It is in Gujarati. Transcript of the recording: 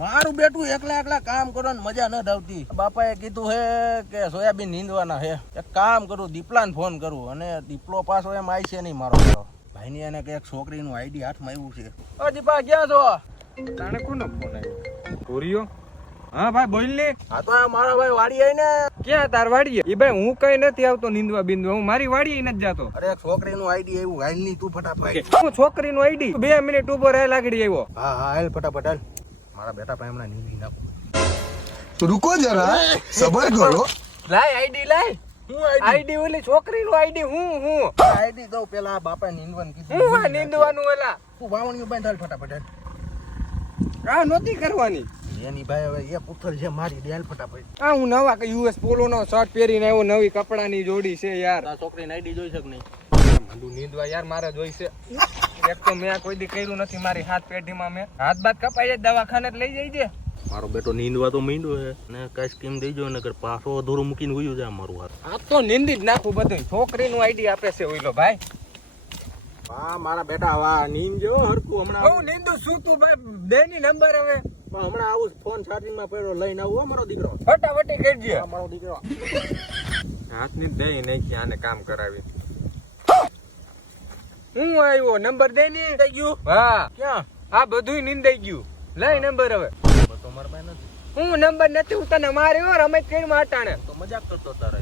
મારું બેટું એકલા એકલા કામ કરવાની મજા ન આવતી. બાપાએ કીધું હે કે સોયાબીન નીંદવાના હે. એક કામ કરું, દીપલાને ફોન કરું, અને દીપલો પાછો એમ આવી છે નહીં મારો ભાઈની એને કે એક છોકરીનું આઈડી હાથમાં આવ્યું છે. ઓ દીપા ક્યાં છો? તાણે કોનો ફોન આવ્યો? કોરિયો? હા ભાઈ બોલ ને. હા તો આ મારા ભાઈ વાડી આવીને. ક્યાં તાર વાડીએ? એ ભાઈ હું કઈ નથી આવતો નીંદવા બિંદવા, હું મારી વાડીએ નથી જાતો. અરે એક છોકરીનું આઈડી આવ્યું, હાલ ની તું ફટાફટ. હું છોકરીનું આઈડી 2 મિનિટ ઉભો રહે લાગડી આવ્યો. હા હા હાલ ફટાફટ હાલ. મારા બેટા પાસે હમણાં નીંદી નાખું. रुको जरा सबर करो. લાય આઈડી લાય. હું આઈડી ઓલી છોકરીનું આઈડી હું આઈડી દઉં પેલા બાપા નીંદવાનું કીધું. હું આ નીંદવાનું ઓલા તું વાવણીઓ બાંધ હાલ ફટાફટ હાલ. આ નહોતી કરવાની. એની ભાઈ હવે એ પુથલ છે મારી દે હાલ ફટાફટ. આ હું નવા યુએસ પોલો નો શર્ટ પહેરીને આવ્યો, નવી કપડાની જોડી છે યાર. આ છોકરીને આઈડી જોઈ શક નહીં. મંડુ નીંદવા યાર મારે જોઈ છે. એક તો મેં કોઈ દી કર્યું નથી મારી હાથ પેઢીમાં. મેં હાથ બાદ કપાઈ જાય દવાખાને લઈ જઈજે. મારો બેટો નીંદવા તો માંડ્યો છે ને કઈ સ્કીમ દેજો ને કર પાછો અધૂરું મૂકીને વયું જાય મારું હાથ. આ તો નીંદી જ નાખું બધું. છોકરીનું આઈડી આપે છે ઓઈલો ભાઈ. હા મારા બેટા વાહ નીંદજો હરકું હમણાં. હું નીંદુ શું તું ભાઈ? દેની નંબર હવે હમણાં આવું ફોન ચાર્જિંગમાં પડ્યો લઈને આવું હો મારો દીકરો. ફટાફટી કરજે. હા મારો દીકરો. હાથની દઈ નહીં આને કામ કરાવી. હું આવ્યો નંબર દે ની થઈ ગયું. હા ક્યાં? આ બધું નીંદાઈ ગયું. લઈ નંબર હવે. તો મારા પાસે નથી. હું નંબર નથી, હું તને માર્યો રમેશ કરી માટાણે. તો મજાક કરતો તારે.